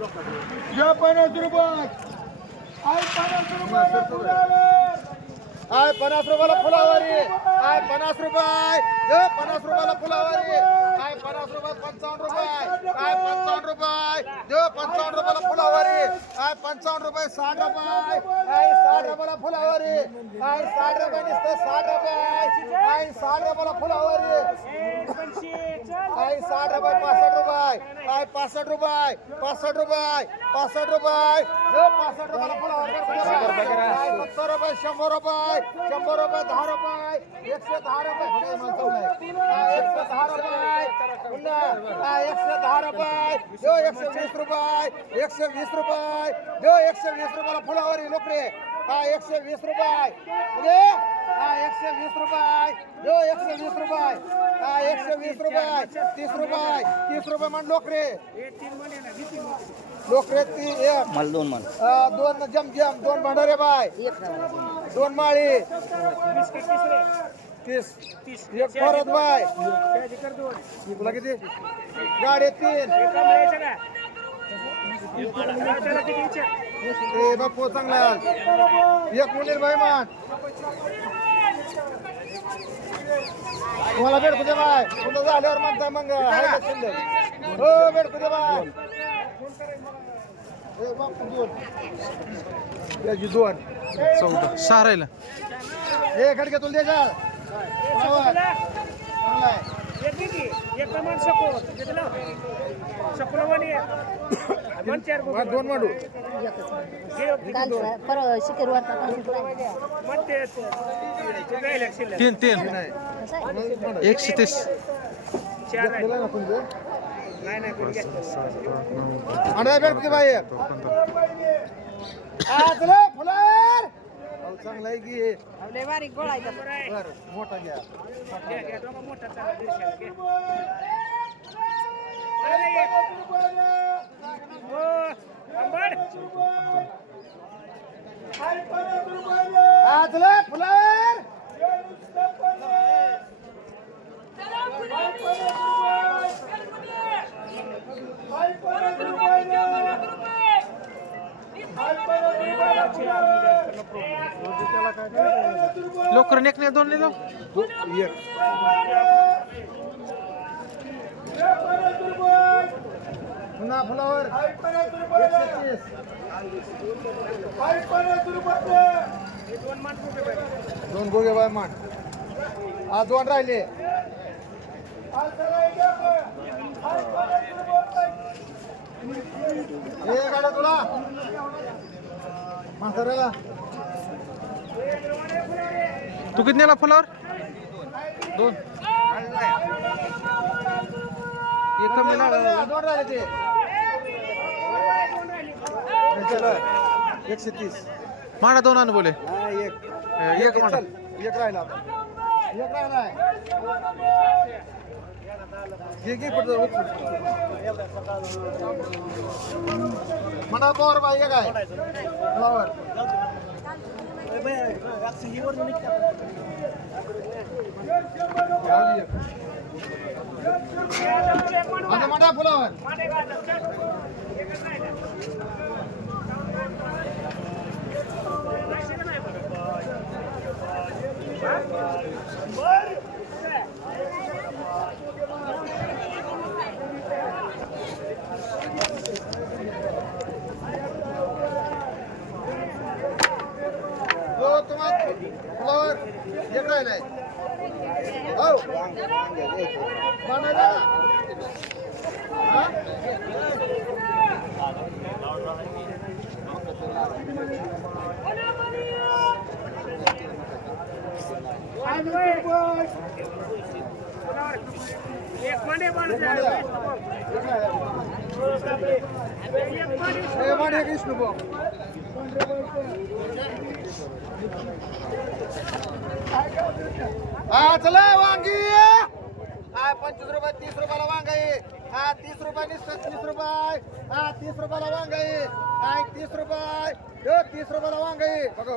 या 50 रुपये आय 50 रुपयाला फुलावर आय 50 रुपयाला फुलावरी आय 50 रुपये या 50 रुपयाला फुलावरी आय 50 रुपये 55 रुपये आय 55 रुपये या 55 रुपयाला फुलावरी आय 55 रुपये 60 रुपये आय 60 रुपयाला फुलावरी आय 60 रुपये नुसतं 60 रुपये आय 60 रुपयाला फुलावरी आय 60 रुपये 65 रुपये आय 65 रुपये 65 रुपये 65 रुपये या 65 रुपयाला फुलावरी आय 70 रुपये 100 रुपये 100 रुपये 10 रुपये 110 रुपये बघा म्हणतो नाही 110 रुपये पुन्हा 110 रुपये यो 120 रुपये 120 रुपये यो 120 रुपयाला फुलावरी लोकरे 120 रुपये म्हणजे 120 रुपये यो 120 रुपये 120 रुपये 30 रुपये 30 रुपये म्हण लोकरे लोकरे ती एक मला 2 मन दोन जमजम 2 भंडारे बाय 2 माळी 30 एक परत बाय तुला किती गाडी 3 ए बापू चांगला एक मुलीर बाय मान तुम्हाला भेटू दे बाय तुला झाल्यावर म्हणताय मग हाय का शिल्लक हो भेटू दे बाय ए बापू 2 याची 2 14 6 राहिला ए खडके तुला दे जा चांगला आहे दोन मांडू तीन 130 आणि भेट किती बाई फुलार चांगला आहे की बारीक गोळायचा बरं मोठा घ्या आजले फुलावर लोकर नेक ने 2 लिहिलं एक पुन्हा फुलावर 2 गोगे बाय मान आज 2 राहिले हे गाड्या तुला म्हाताऱ्याला तू किती नेला फुलावर 2 एक कमी लागला 2 राहिले ते चला 130 माडा 2 आण बोले एक माडा एक राहिला एक राहिला घे पडतो म्हणा पॉवर बाई काय फ्लावर म्हणा फ्लावर फ्लावर एक राहिलाय हो म्हणाला कृष्ण चला वांगी 25 रुपये 30 रुपयाला वांगा आहे 30 रुपये 30 रुपये 30 रुपयाला वांगा आहे आहे 30 रुपये 30 रुपयाला वांगे बघू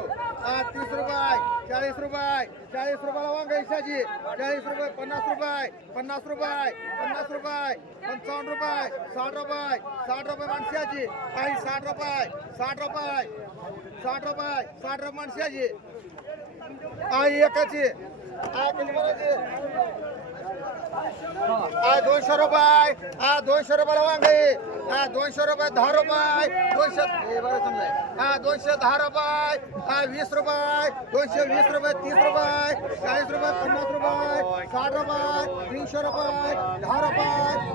30 रुपये 40 रुपये 40 रुपयाला वांगे शाजी 40 रुपये 50 रुपये 50 रुपये 50 रुपये 55 रुपये 60 रुपये 60 रुपये माणसाची आहे 60 रुपये 60 रुपये 60 रुपये 60 रुपये माणसाची आहे एकाची आहे किती आहे 200 रुपये 200 रुपयाला वांगे 200 रुपये 10 रुपये 200 210 रुपये 20 रुपये 220 रुपये 30 रुपये 40 रुपये 50 रुपये 60 रुपये 300 रुपये 10 रुपये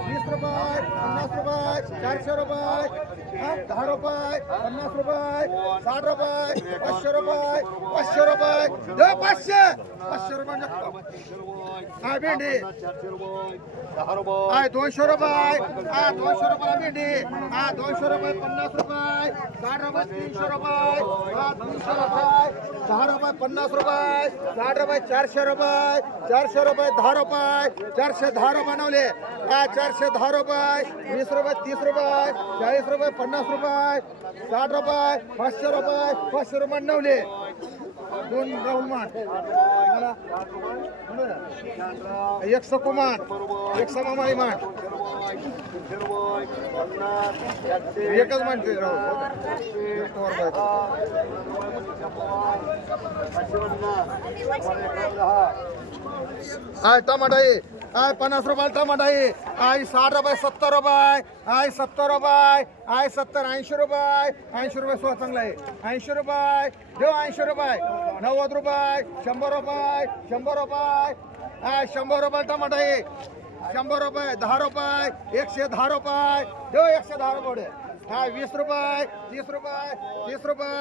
20 रुपये 50 रुपये 400 रुपये 10 रुपये 50 रुपये 60 रुपये 500 रुपये 500 रुपये 500 रुपये भेंडी 200 रुपये 200 रुपयाला भेंडी 200 रुपये 50 रुपये 60 रुपये 300 रुपये 300 रुपये 10 रुपये 50 रुपये 60 रुपये 400 रुपये 400 रुपये 10 रुपये 410 रुपये बनवले 410 रुपये 20 रुपये 30 रुपये 40 रुपये 50 रुपये 60 रुपये 500 रुपये 500 रुपये बनवले 2 राहुल मान 100 कुमार 100 मामाई मान एकच म्हणते आहे टमाटा आहे 50 रुपये टमाटा आहे 60 रुपये 70 रुपये 70 रुपये 70 80 रुपये 80 रुपये सोळा चांगला आहे 80 रुपये देऊ 80 रुपये 90 रुपये 100 रुपये 100 रुपये 100 रुपये टमाटा आहे 100 रुपये 10 रुपये 110 रुपये देऊ 110 रुपये 20 रुपये 30 रुपये 30 रुपये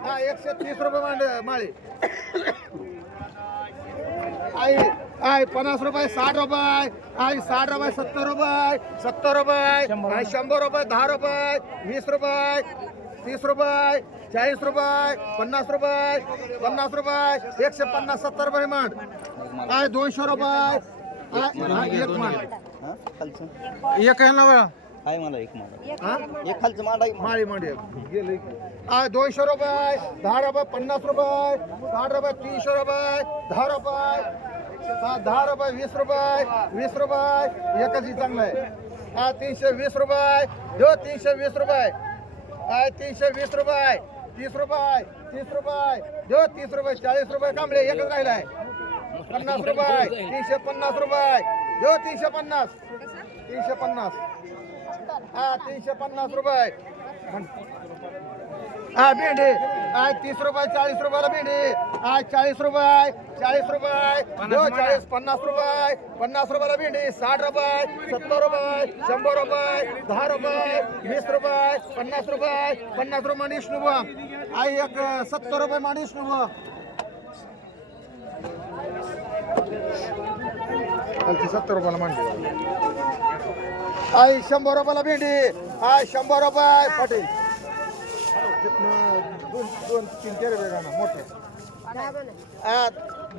130 रुपये माळी आहे 50 रुपये 60 रुपये 60 रुपये 70 रुपये 70 रुपये 100 रुपये 10 रुपये 20 रुपये 30 रुपये 40 रुपये 50 रुपये 50 रुपये 150 70 रुपये मांड आहे 200 रुपये एक मांड एक आहे ना बघा आहे मला एक मांड एक खालचं मांड आहे माळी मांडी गेले 200 रुपये 10 रुपये 50 रुपये 60 रुपये 300 रुपये 10 रुपये 10 रुपये 20 रुपये 20 रुपये एकच चांगलं आहे 320 रुपये दो 320 रुपये 320 रुपये 30 रुपये 30 रुपये दो 30 रुपये 40 रुपये कांबळे एकच राहिला आहे 50 रुपये 350 रुपये दो 350 350 350 रुपये भेंडी 30 रुपये 40 रुपयाला भेंडी 40 रुपये 40 रुपये 40 50 रुपये 50 रुपयाला भेंडी 60 रुपये 70 रुपये 100 रुपये 10 रुपये 20 रुपये 50 रुपये 50 रुपये मांडी शुभ एक 70 रुपये मांडी शुभ 70 रुपयाला मांडी 100 रुपयाला भेंडी 100 रुपये पाटील दोन तीन तेरे वेगाना मोठे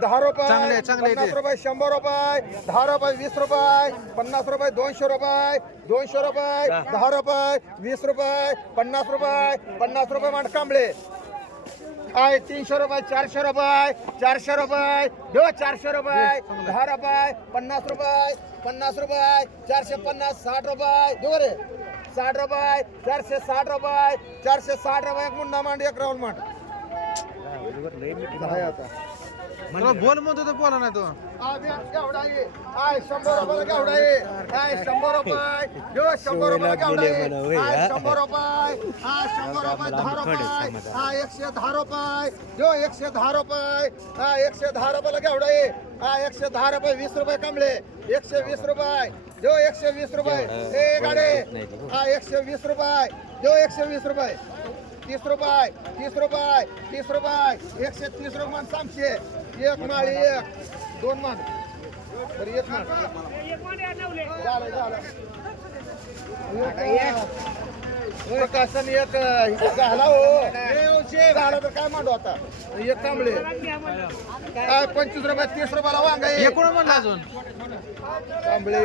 10 रुपये चांगले, चांगले 50 रुपये 100 रुपये 10 रुपये 20 रुपये 50 रुपये 200 रुपये 200 रुपये 10 रुपये 20 रुपये 50 रुपये 50 रुपये मांड कांबळे 300 रुपये 400 रुपये 400 रुपये दो 400 रुपये 10 रुपये 50 रुपये 50 रुपये 450 60 रुपये दो रे 60 रुपये 460 रुपये 460 रुपये एक मुंडा मांड एक राहुल मांड आता मला बोल म्हणतो तर बोला नाही तो 100 रुपयाला गावडा आहे 100 रुपये 100 रुपयाला गावडा आहे 100 रुपये 100 रुपये 10 रुपये 110 रुपये 110 रुपये 110 रुपयाला गावडा आहे 110 रुपये 20 रुपये कमळे 120 रुपये 120 रुपये ए गाडे 120 रुपये 120 रुपये 30 रुपये 30 रुपये 30 रुपये 130 रुपये मान 300 एक माळी एक दोन मान तर एक मान झालं झालं प्रकाशन एक झाला हो झाला तर काय मांडू आता एक कांबळे काय 25 रुपये 30 रुपयाला वांगा हे कोण म्हणलं अजून कांबळे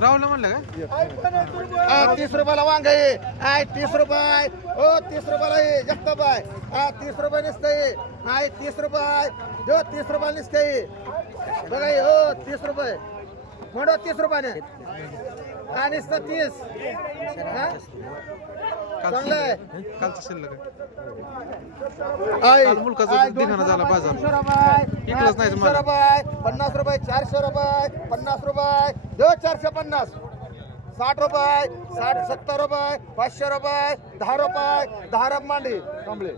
राहुलला म्हणलं का 30 रुपयाला वांगा आहे 30 रुपये हो 30 रुपयाला ये जगताबाई 30 रुपये नसतंय आहे 30 रुपये हो 30 रुपयाला नसतंय बघा हे, हो 30 रुपये म्हणो 30 रुपयाने आणि 30 चांगलं आहे कालचं शिल्लक आहे. आहे. काल मुलकाचा आहे, धिंगाणा झाला 200 बाजार. 300 रुपये, इकडंच नाही 300 मला. रुपये 50 रुपये 400 रुपये 50 रुपये दो 450 60 रुपये 60 70 रुपये 500 रुपये 10 रुपये 10 रुपये मांडी कांबळे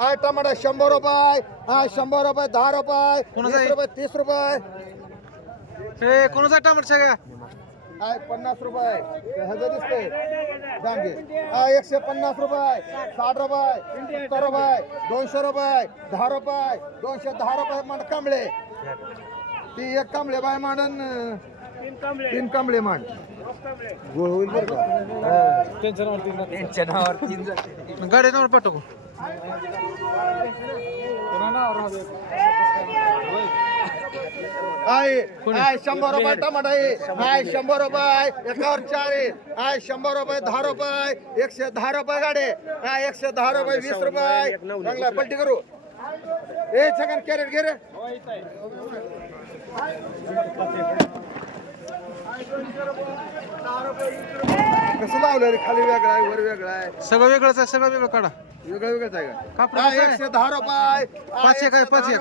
आहे टमाटर 100 रुपये 100 रुपये 10 रुपये कोणाचं 20 आहे? रुपये 30 रुपये हे कोणाचा टमाटर सगळ्या आहे 50 रुपये ह्याचं दिसतंय डांगे 150 रुपये 60 रुपये 70 रुपये 200 रुपये 10 रुपये 210 रुपये मांड कांबळे ती एक कांबळे बाय मांडन 3 कांबळे मांड गोळ होईल बरं का गाडी नावर पाठवू आहे 100 रुपये टमाटा आहे 100 रुपये एकावर 4 आहे 100 रुपये 10 रुपये 110 रुपये गाडे 110 रुपये 20 रुपये चांगला पलटी करू ए छगन कॅरेट घे रे कसं लावलं रे खाली वेगळा आहे वर वेगळा आहे सगळं वेगळंच आहे सगळं वेगळं काढा वेगळं वेगळंच आहे का कापड कसं आहे? 110 रुपये 500 काय, 500?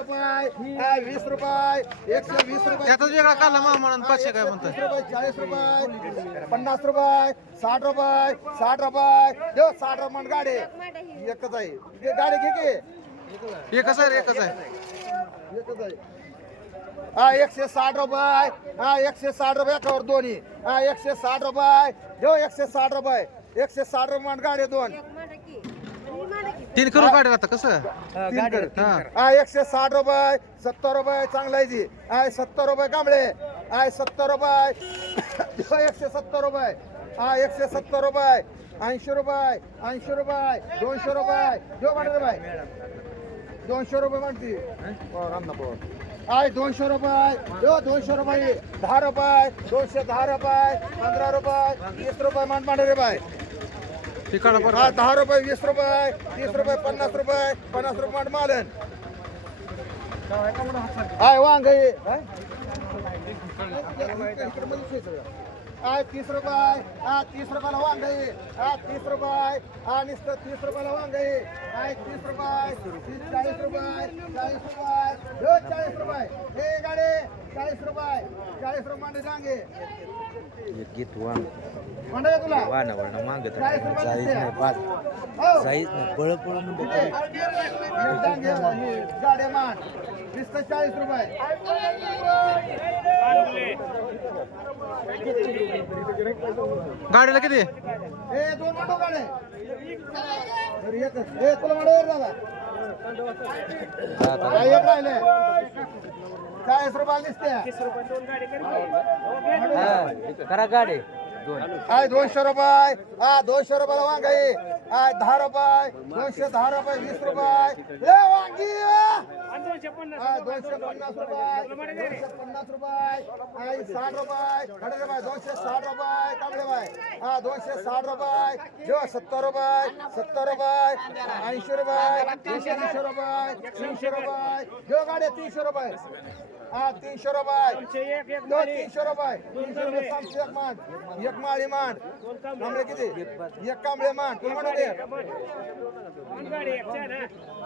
20 रुपये 120 रुपये त्यातच वेगळा काढला मामा 500 काय म्हणताय 30 रुपये 40 रुपये 50 रुपये 60 रुपये 60 रुपये देव 60 रुपये गाडी एकच आहे ते गाडी घे की एकच आहे रे, एकच आहे एकच आहे 160 रुपये 160 रुपये एकावर दोन्ही 160 रुपये देव 160 रुपये 160 रुपये गाडी दोन 3 करू काढेल आता कसं तीन कर. हा 160 रुपये 70 रुपये चांगला आहे जी 70 रुपये कांबळे 70 रुपये 170 रुपये 170 रुपये 80 रुपये 80 रुपये 200 रुपये जो म्हणते बाय 200 रुपये म्हणते आहे 200 रुपये 200 रुपये 10 रुपये 210 रुपये 15 रुपये 20 रुपये मान रे बाय ते काढा बरं 10 रुपये 20 रुपये 30 रुपये 50 रुपये 50 रुपये मालन आय वांग आहे 30 रुपये 30 रुपयाला वांग आहे 30 रुपये नुसतं 30 रुपयाला वांग आहे 30 रुपये 40 रुपये 40 रुपये 40 रुपये हे गाडी 40 रुपये 40 रुपये मांडे डांगे मांडे तुला मागत जाईच ना पळ पळ म्हणतो गाड्या मान 20 ते 40 रुपये गाडीला किती हे दोन मांडो गाडे हे तुला मांडवर दादा एक राहिले 40 रुपये दिसते करा गाडी आहे 200 रुपये 200 रुपयाला वांग आहे 10 रुपये 210 रुपये 20 रुपये ले वांगी 250 रुपये 250 रुपये 60 रुपये 260 रुपये कांबळे बाय 260 रुपये जो 70 रुपये 70 रुपये 80 रुपये 300 रुपये 300 रुपये जो गाडी 300 रुपये 300 रुपये 300 रुपये 300 रुपये सांगतो एक मांड एक माळी मांड कांबळे किती एक कांबळे मांड तुला म्हणू दे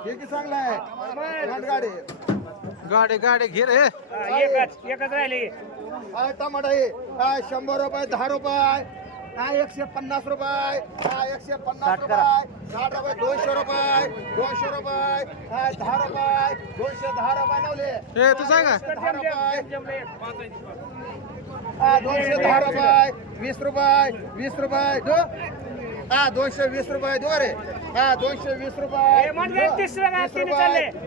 हे की चांगला आहे मांड गाडी गाडी गाडी घे रे एकच राहिले टमाटा आहे 100 रुपये 10 रुपये 150 रुपये 150 रुपये 60 रुपये 200 रुपये 200 रुपये 10 रुपये 210 रुपये नवले ए तू सांग 10 रुपये 210 रुपये 20 रुपये 20 रुपये दो 220 रुपये दो रे 220 रुपये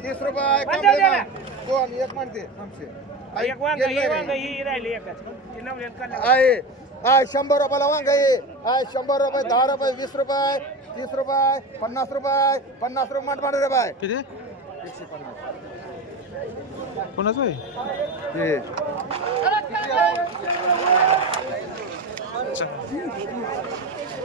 30 रुपये कांबळे दोन एक म्हणते आमचे एक वांग ही राहिली एकच आहे आय 100 रुपयाला वांग आहे आय 100 रुपये 10 रुपये 20 रुपये 30 रुपये 50 रुपये 50 रुपये मांड रे बाय किती कोणाचं आहे हे अच्छा.